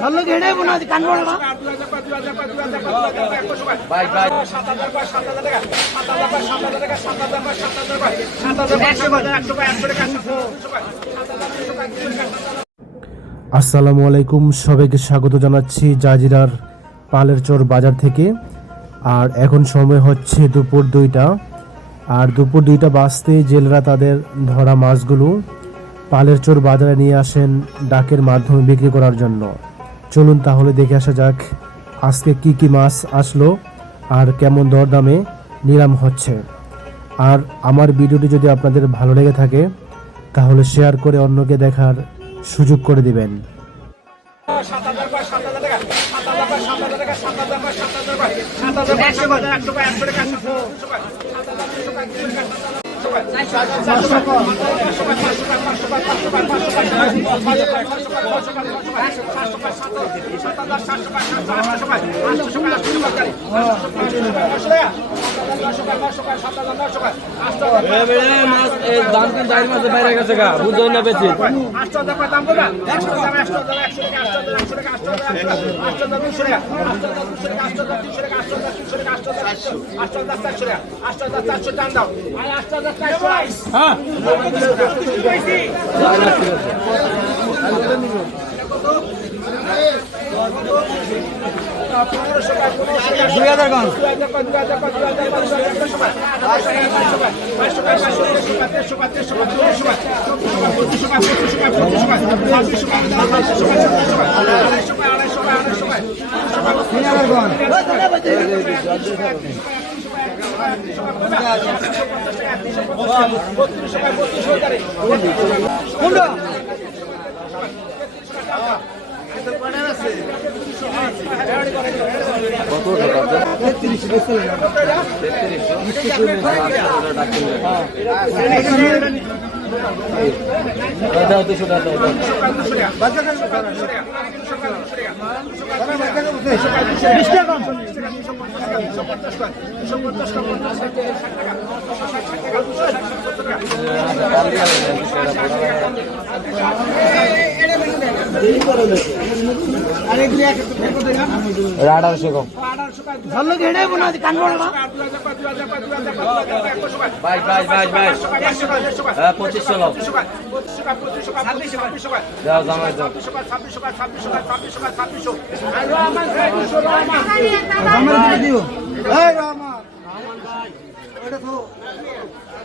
ধরলো ঘেড়ে বোনা কান বড় না আসসালামু আলাইকুম, সবাইকে স্বাগত জানাচ্ছি জাজিরার পালের চর বাজার থেকে। আর এখন সময় হচ্ছে দুপুর দুইটা। আর দুপুর দুইটা বাজতে জেলেরা তাদের ধরা মাছগুলো পালের চর বাজারে নিয়ে আসেন ডাকের মাধ্যমে বিক্রি করার জন্য। চলুন তাহলে দেখে আসা যাক আজকে কি কি মাছ আসলো আর কেমন দরদামে নিলাম হচ্ছে। আর আমার ভিডিওটি যদি আপনাদের ভালো লেগে থাকে, তাহলে শেয়ার করে অন্যকে দেখার সুযোগ করে দিবেন দাম কিন্তু দাঁড়িয়ে মাঝে বাইরে গেছে গা বুঝো না বেশি দুই হাজার গান তিন হাজার গান কোনটা দাও দুশো টাকা দাও টাকা আঠারোশো কম বাইশ বাইশ বাইশ বাইশ। হ্যাঁ পঁচিশশো লাভ দাও জামাই দাও দিও রহমান ওটা তো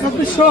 ছাব্বিশশো